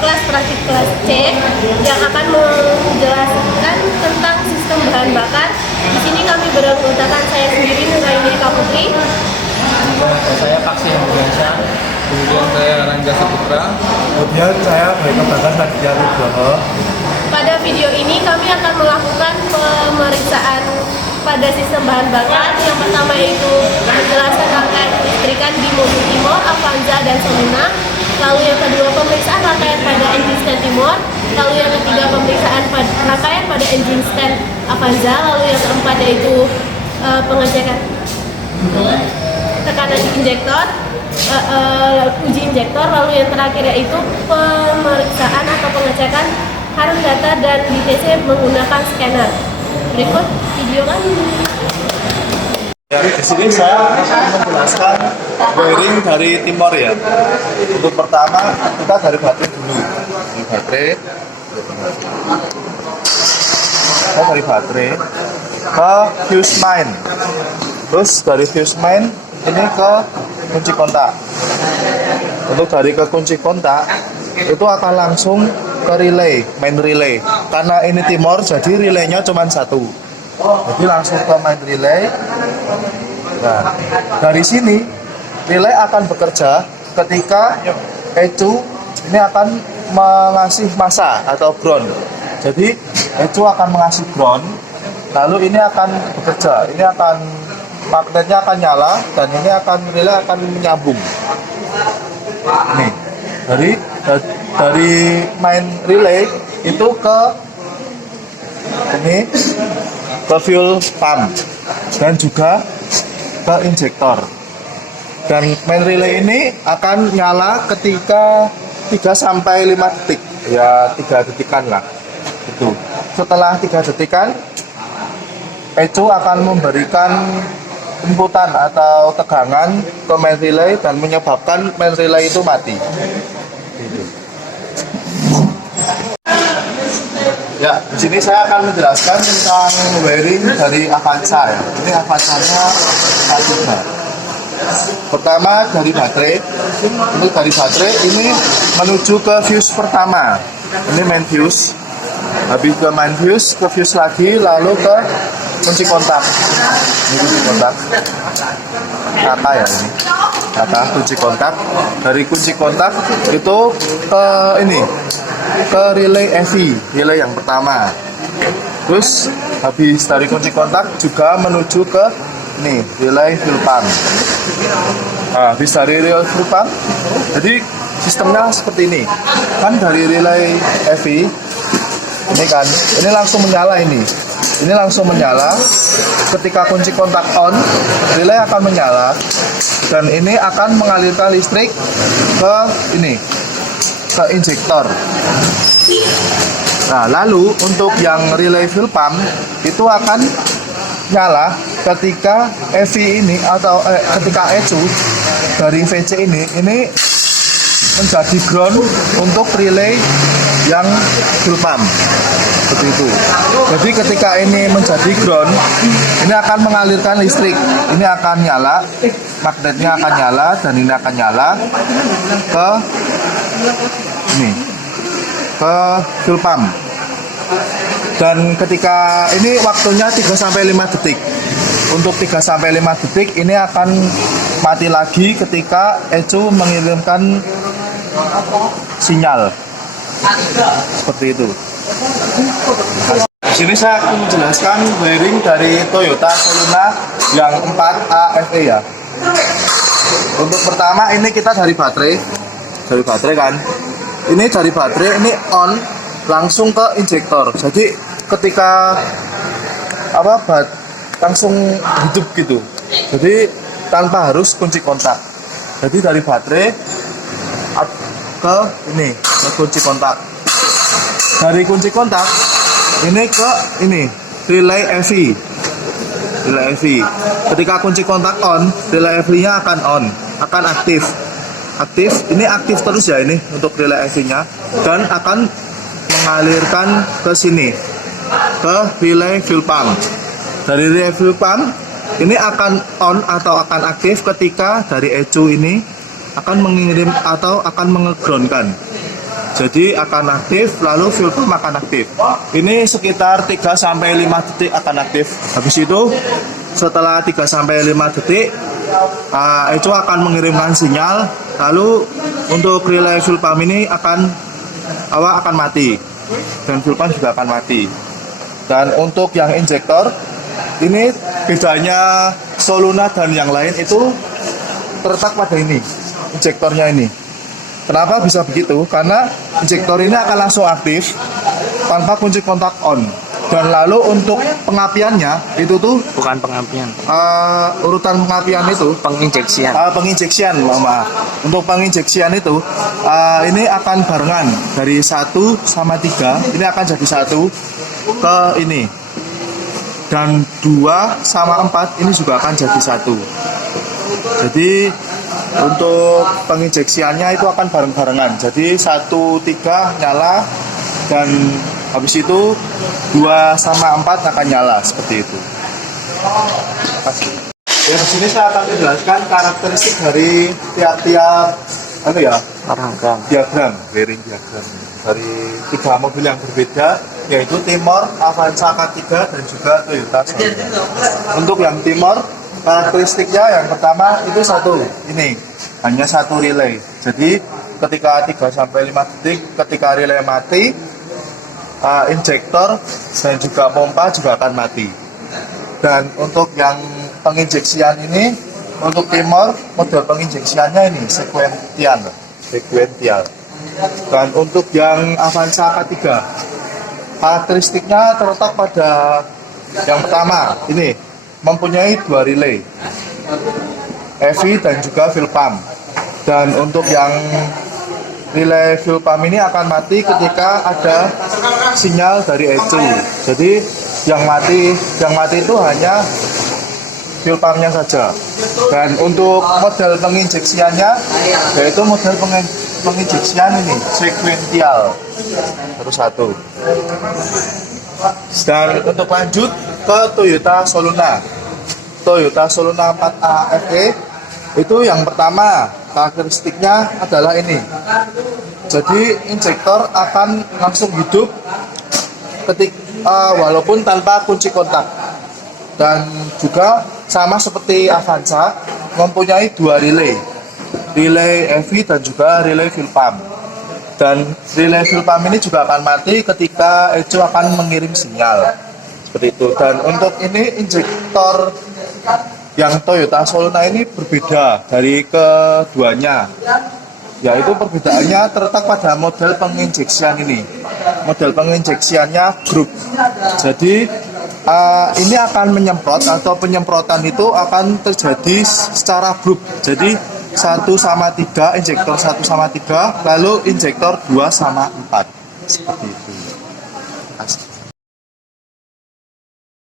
kelas praktik kelas C yang akan menjelaskan tentang sistem bahan bakar. Di sini kami beranggotakan saya sendiri Nuraini Kaputri. Saya Paksi Hendriansyah, kemudian saya Rangga Saputra, Kemudian saya Baikam Bagas Aditya Nugroho. Pada video ini kami akan melakukan pemeriksaan pada sistem bahan bakar. Yang pertama yaitu menjelaskan rangkaian kelistrikan di mobil Timor, Avanza, dan Semuna. Lalu yang kedua pemeriksaan rangkaian pada engine stand Timor. Lalu yang ketiga pemeriksaan rangkaian pada engine stand Avanza. Lalu yang keempat yaitu pengecekan tekanan di injektor, uji injektor. Lalu yang terakhir yaitu pemeriksaan atau pengecekan harus data dan DTC menggunakan scanner. Berikut video kami. Ya, di sini saya akan menjelaskan wiring dari Timor ya. Untuk pertama kita dari baterai dulu. Dari baterai, kita dari baterai ke fuse main. Terus dari fuse main ini ke kunci kontak. Untuk dari ke kunci kontak itu akan langsung ke relay, main relay. Karena ini Timor, jadi relaynya cuma satu. Jadi langsung ke main relay. Nah, dari sini relay akan bekerja ketika ECU ini akan mengasih massa atau ground. Jadi ECU akan mengasih ground, lalu ini akan bekerja. Ini akan magnetnya akan nyala dan ini akan relay akan menyambung. Nih, dari main relay itu ke ini ke fuel pump dan juga ke injektor. Dan main relay ini akan nyala ketika 3 sampai 5 detik. Ya 3 detikan lah. Itu. Setelah 3 detikan ECU akan memberikan inputan atau tegangan ke main relay dan menyebabkan main relay itu mati. Gitu. Ya, di sini saya akan menjelaskan tentang wiring dari Avanza ya. Ini Avanza-nya A3. Pertama dari baterai. Ini dari baterai ini menuju ke fuse pertama. Ini main fuse. Habis ke main fuse, ke fuse lagi, lalu ke kunci kontak. Ini kunci kontak. Kata ya ini. Kata kunci kontak. Dari kunci kontak itu ke ini. Ke relay EV, relay yang pertama. Terus habis dari kunci kontak juga menuju ke nih relay fuel pump. Nah, habis dari relay fuel pump, jadi sistemnya seperti ini. Kan dari relay EV ini kan, ini langsung menyala ini. Ini langsung menyala. Ketika kunci kontak on, relay akan menyala dan ini akan mengalirkan listrik ke ini, ke injektor. Nah, lalu untuk yang relay fuel pump itu akan nyala ketika EV ini atau ketika ECU dari VC ini menjadi ground untuk relay yang fuel pump. Seperti itu. Jadi ketika ini menjadi ground, ini akan mengalirkan listrik. Ini akan nyala, magnetnya akan nyala dan ini akan nyala ke ini, ke fuel pump. Dan ketika ini waktunya 3 sampai 5 detik. Untuk 3 sampai 5 detik ini akan mati lagi ketika ECU mengirimkan sinyal. Seperti itu. Di sini saya akan menjelaskan wiring dari Toyota Soluna yang 4A FE ya. Untuk pertama ini kita dari baterai. Dari baterai kan. Ini dari baterai ini on langsung ke injektor. Jadi ketika langsung hidup gitu. Jadi tanpa harus kunci kontak. Jadi dari baterai ke ini ke kunci kontak. Dari kunci kontak ini ke ini relay EV. Relay EV. Ketika kunci kontak on, relay EV-nya akan on, akan aktif. Ini aktif terus ya ini untuk relay EV-nya dan akan mengalirkan ke sini ke relay fuel pump. Dari relay fuel pump ini akan on atau akan aktif ketika dari ECU ini akan mengirim atau akan mengegroundkan. Jadi akan aktif, lalu fuel pump akan aktif. Ini sekitar 3 sampai 5 detik akan aktif. Habis itu setelah 3 sampai 5 detik itu akan mengirimkan sinyal. Lalu untuk relay fuel pump ini akan mati dan fuel pump juga akan mati. Dan untuk yang injektor ini bedanya Soluna dan yang lain itu terletak pada ini, injektornya ini. Kenapa bisa begitu? Karena injektor ini akan langsung aktif tanpa kunci kontak on. Dan lalu untuk pengapiannya itu tuh Bukan pengapian, urutan pengapian itu penginjeksian. penginjeksian, mama. Untuk penginjeksian itu ini akan barengan dari 1 sama 3. Ini akan jadi 1 ke ini. Dan 2 sama 4 ini juga akan jadi 1. Jadi untuk penginjeksiannya itu akan bareng-barengan. Jadi 1, 3 nyala dan habis itu 2 sama 4 akan nyala seperti itu. Ya, di sini saya akan menjelaskan karakteristik dari tiap-tiap diagram, bearing diagram dari 3 mobil yang berbeda, yaitu Timor, Avanza K3 dan juga Toyota Soluna. Untuk yang Timor, karakteristiknya yang pertama itu ini hanya 1 relay. Jadi ketika 3 sampai 5 detik ketika relay mati, injektor dan juga pompa juga akan mati. Dan untuk yang penginjeksian ini, untuk Timor model penginjeksiannya ini sekuensial. Dan untuk yang Avanza K3, karakteristiknya terletak pada yang pertama ini mempunyai 2 relay, EV dan juga fuel pump. Dan untuk yang relay fuel pump ini akan mati ketika ada sinyal dari ECU. Jadi yang mati itu hanya fuel pumpnya saja. Dan untuk model penginjeksiannya yaitu model penginjeksian ini sekuensial terus 1. Dan untuk lanjut ke Toyota Soluna 4A FE, itu yang pertama karakteristiknya adalah ini. Jadi injektor akan langsung hidup walaupun tanpa kunci kontak. Dan juga sama seperti Avanza mempunyai 2 relay EV dan juga relay fuel pump. Dan relay fuel pump ini juga akan mati ketika ECU akan mengirim sinyal seperti itu. Dan untuk ini injektor yang Toyota Soluna ini berbeda dari keduanya, yaitu perbedaannya terletak pada model penginjeksian ini. Model penginjeksiannya grup. Jadi ini akan menyemprot atau penyemprotan itu akan terjadi secara grup. Jadi 1 sama 3, injektor 1 sama 3, lalu injektor 2 sama 4 seperti itu.